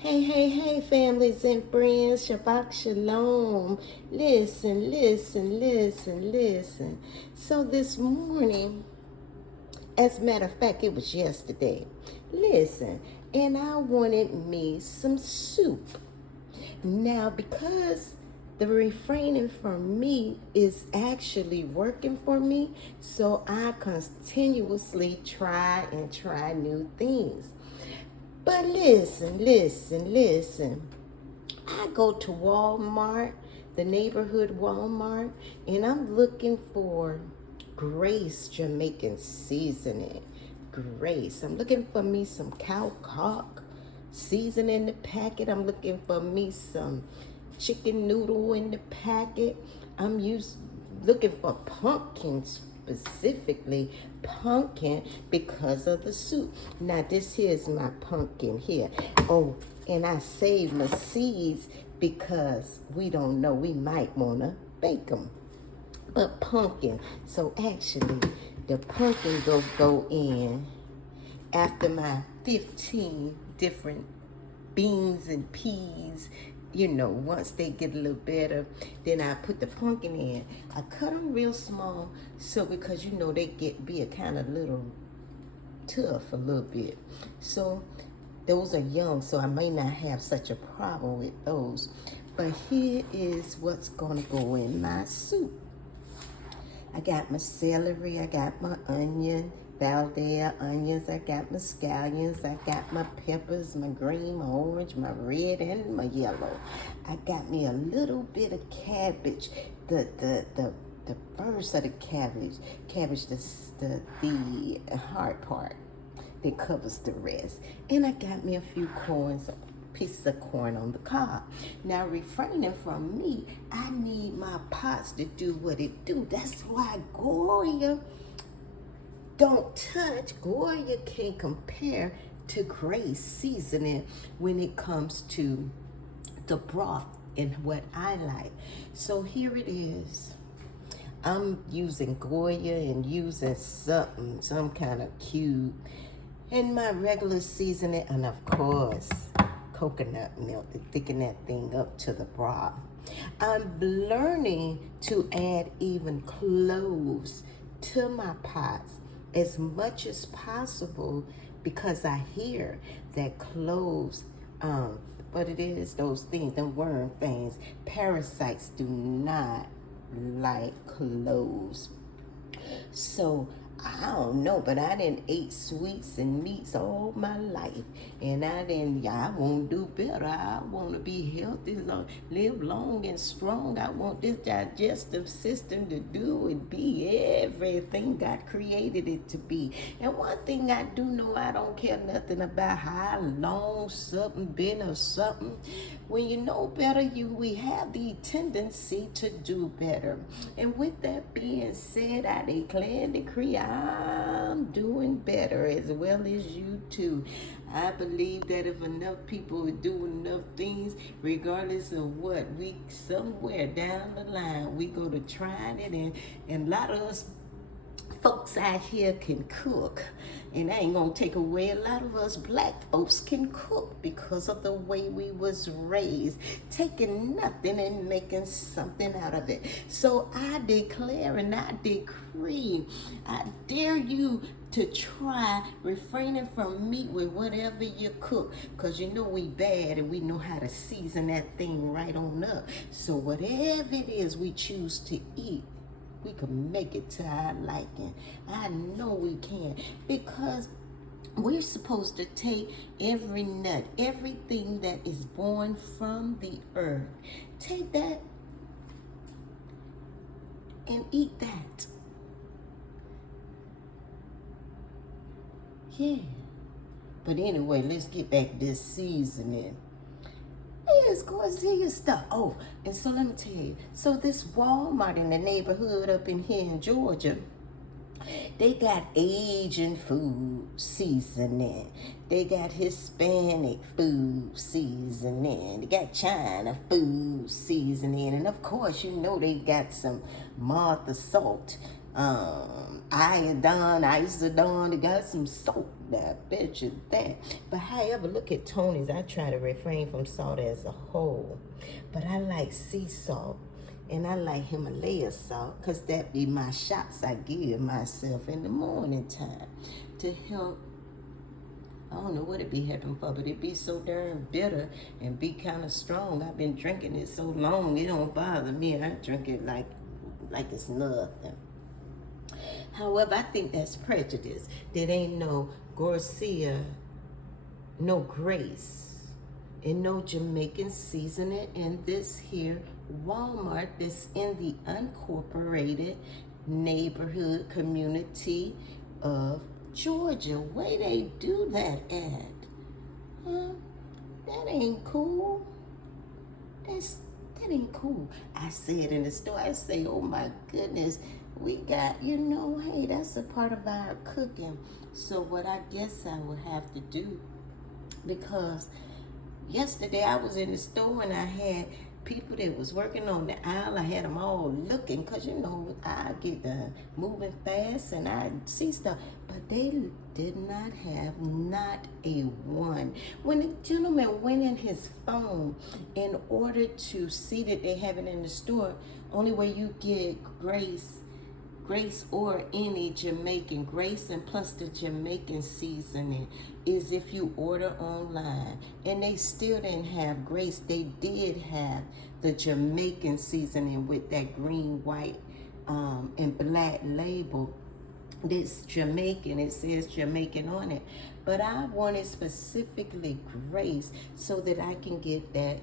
Hey, hey, hey, families and friends, Shabbat Shalom. Listen, listen, listen, listen. So this morning, as a matter of fact, it was yesterday. Listen, and I wanted me some soup. Now, because the refraining from me is actually working for me, so I continuously try and try new things. But listen, listen, listen. I go to Walmart, the neighborhood Walmart, and I'm looking for Grace Jamaican seasoning. Grace. I'm looking for me some cow cock seasoning in the packet. I'm looking for me some chicken noodle in the packet. Looking for pumpkins, specifically pumpkin, because of the soup. Now this here's my pumpkin here. Oh, and I saved my seeds because we don't know, we might want to bake them. But pumpkin, so actually the pumpkin go in after my 15 different beans and peas. Once they get a little better, then I put the pumpkin in. I cut them real small, so because they be a kind of little tough a little bit. So those are young, so I may not have such a problem with those. But here is what's gonna go in my soup. I got my celery, I got my onion, Valdez onions, I got my scallions, I got my peppers, my green, my orange, my red, and my yellow. I got me a little bit of cabbage, the first of the cabbage, the hard part that covers the rest. And I got me a few pieces of corn on the cob. Now, refraining from me, I need my pots to do what it do. That's why Goya don't touch. Goya can compare to Grace seasoning when it comes to the broth and what I like. So here it is. I'm using Goya and using some kind of cube. And my regular seasoning, and of course, coconut milk to thicken that thing up to the broth. I'm learning to add even cloves to my pots as much as possible because I hear that cloves, but it is those things, them worm things. Parasites do not like cloves. So I don't know, but I didn't eat sweets and meats all my life. And I want to do better. I want to be healthy, live long and strong. I want this digestive system to do and be everything God created it to be. And one thing I do know, I don't care nothing about how long something been or something. When you know better, we have the tendency to do better. And with that being said, I declare and decree I'm doing better as well as you too. I believe that if enough people would do enough things, regardless of what, we somewhere down the line we go to trying it, and a lot of us folks out here can cook, and I ain't gonna take away, a lot of us black folks can cook because of the way we was raised, taking nothing and making something out of it. So I declare and I decree, I dare you to try refraining from meat with whatever you cook, because we bad and we know how to season that thing right on up. So whatever it is we choose to eat, we can make it to our liking. I know we can, because we're supposed to take every nut, everything that is born from the earth, take that and eat that. Yeah. But anyway, let's get back to this seasoning. Yes, go and see your stuff. Oh, and so let me tell you. So this Walmart in the neighborhood up in here in Georgia, they got Asian food seasoning. They got Hispanic food seasoning. They got China food seasoning. And of course, they got some Martha salt, iodine, isodone. They got some salt I bet you that. But however, look at Tony's. I try to refrain from salt as a whole. But I like sea salt. And I like Himalaya salt because that be my shots I give myself in the morning time to help. I don't know what it be happening for, but it be so darn bitter and be kind of strong. I've been drinking it so long, it don't bother me. I drink it like it's nothing. However, I think that's prejudice. There ain't no Garcia, no Grace, and no Jamaican seasoning in this here Walmart that's in the unincorporated neighborhood community of Georgia. Where they do that at? Huh? That ain't cool. That ain't cool. I say it in the store. I say, oh my goodness, we got, hey, that's a part of our cooking. So what I guess I would have to do, because yesterday I was in the store and I had people that was working on the aisle. I had them all looking because, I get moving fast and I see stuff. But they did not have not a one. When the gentleman went in his phone in order to see that they have it in the store, only way you get Grace or any Jamaican, Grace and plus the Jamaican seasoning is if you order online. And they still didn't have Grace. They did have the Jamaican seasoning with that green, white, and black label. This Jamaican, it says Jamaican on it. But I wanted specifically Grace so that I can get that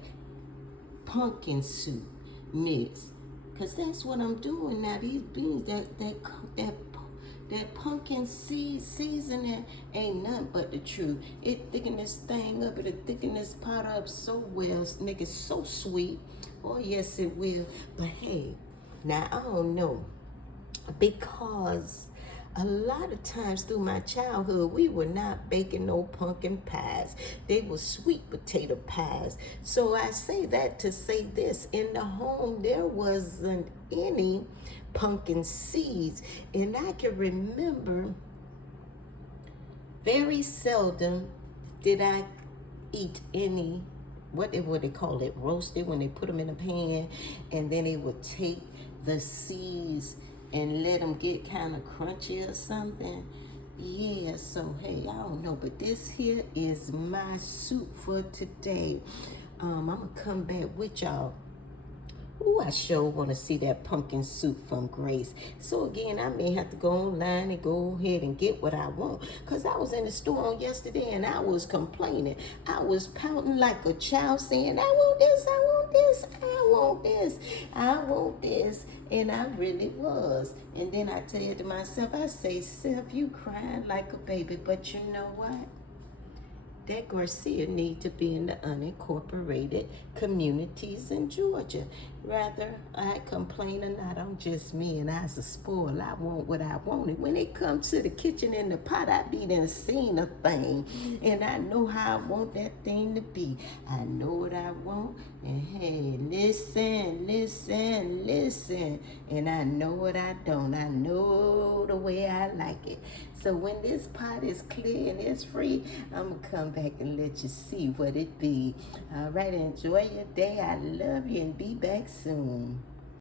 pumpkin soup mix. Because that's what I'm doing now. These beans, that pumpkin seed seasoning ain't nothing but the truth. It thicken this thing up. It'll thicken this pot up so well. Make it so sweet. Oh, yes, it will. But hey, now I don't know. Because a lot of times through my childhood, we were not baking no pumpkin pies. They were sweet potato pies. So I say that to say this. In the home, there wasn't any pumpkin seeds. And I can remember very seldom did I eat any, what they call it, roasted, when they put them in a pan. And then they would take the seeds and let them get kind of crunchy or something. Yeah, so hey, I don't know, but this here is my soup for today. I'm gonna come back with y'all. Ooh, I sure want to see that pumpkin soup from Grace. So again, I may have to go online and go ahead and get what I want. Because I was in the store on yesterday and I was complaining. I was pouting like a child saying, I want this, I want this, I want this, I want this. And I really was. And then I said to myself, I say, Seth, you crying like a baby. But you know what? That Garcia need to be in the unincorporated communities in Georgia. Rather I complain or not, I'm just me and I's a spoil. I want what I wanted. When it comes to the kitchen and the pot, I be done seen a thing. And I know how I want that thing to be. I know what I want. And hey, listen. And I know what I don't. I know the way I like it. So when this pot is clear and it's free, I'm going to come back and let you see what it be. All right, enjoy your day. I love you and be back soon.